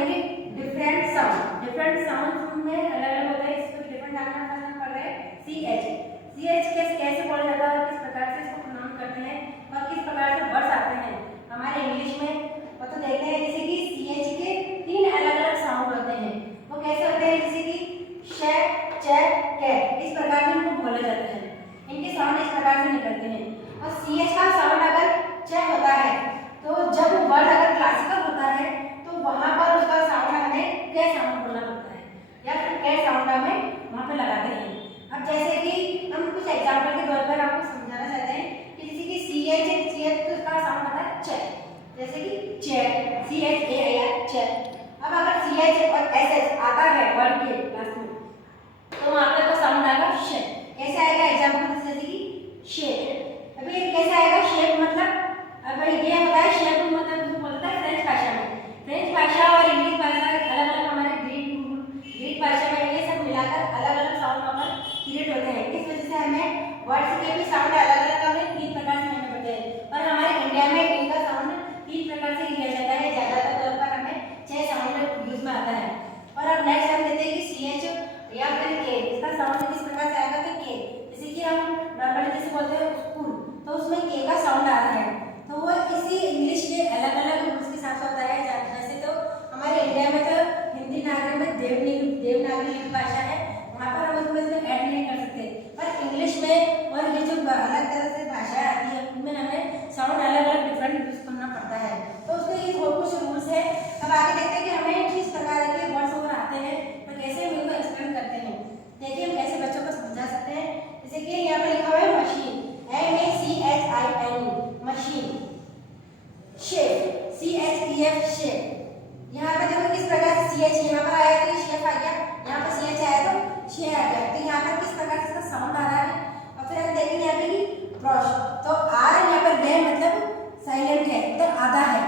पढ़ेंगे different sound. Different sound में अलग अलग होता है, इसको डिफरेंट नाम पढ़ रहे हैं सी एच कैसे बोला जाता है, किस प्रकार से इसको प्रोनाउंस करते हैं और किस प्रकार से वर्ड्स आते हैं हमारे इंग्लिश में। वो तो देखते हैं जैसे कि सी एच के 3 अलग अलग साउंड होते हैं। वो कैसे होते हैं, जैसे कि श च क, इस प्रकार से इनको बोले जाते हैं। इनके साउंड इस प्रकार से निकलते हैं। और सी एच का साउंड अगर च होता है तो जब वर्ड अगर क्लासिकल होता है तो वहां पर उसका साउंड हमें क साउंड बोलना पड़ता है या फिर क साउंड हमें वहां पे लगाते हैं। अब जैसे कि हम कुछ एग्जांपल के तौर पर आपको समझाना चाहते हैं कि जैसे कि सी एच तो इसका साउंड आता है च, जैसे कि च, सी एच ए आई च। अब अगर सी एच और एस एच आता है वर्ड के लास्ट में तो वहां पे का साउंड आएगा श। कैसे आएगा, एग्जांपल जैसे कि शेप। अभी ये कैसे आएगा, शेप मतलब अब ये होता है शेप मतलब जो बोलता है फ्रेंच भाषा में। फ्रेंच भाषा और इंग्लिश भाषा अलग अलग, हमारे ग्रीक भाषा में ये सब मिलाकर अलग अलग साउंड वहां क्रिएट होते हैं। इस वजह से हमें वर्ड्स के भी साउंड अलग अलग हमें 3 प्रकार से लेने पड़ते हैं। और हमारे इंडिया में इनका साउंड 3 प्रकार से लिया जाता है, ज्यादातर तौर पर हमें 6 साउंड यूज में आता है। और अब नेक्स्ट हम देखते हैं कि सी एच या फिर के, इसका साउंड किस प्रकार से आएगा, तो के जैसे कि हम नॉर्मली जैसे बोलते हैं स्कूल तो उसमें के का साउंड आ रहा है, तो वो इसी इंग्लिश के अलग अलग रूल्स के साथ होता है। जैसे तो हमारे इंडिया में तो हिंदी नागरी में देवनागरी भाषा है, वहाँ पर हम उसमें ऐड नहीं कर सकते, पर इंग्लिश में और ये जो अलग तरह से भाषा आती है उनमें हमें साउंड अलग अलग डिफरेंट यूज करना पड़ता है। तो उसके ये कुछ रूल्स है। अब आगे देखते हैं कि हमें किस प्रकार के वर्ड्स वगैरह आते हैं तो कैसे हम इनको एक्सप्लेन करते हैं। देखिए हम कैसे बच्चों को समझा सकते हैं। जैसे कि यहाँ पर लिखा हुआ है machine, MACHIN machine. Shape CHEF shape. यहाँ पे देखो किस प्रकार से CH यहाँ पर आया तो शेप आ गया, यहाँ पर CH आया तो शे आ गया। तो यहाँ पर किस प्रकार से इसका साउंड आ रहा है। और फिर हम देखेंगे यहाँ पे कि ब्रश, तो आर यहाँ पर रे मतलब साइलेंट है, तो आधा है।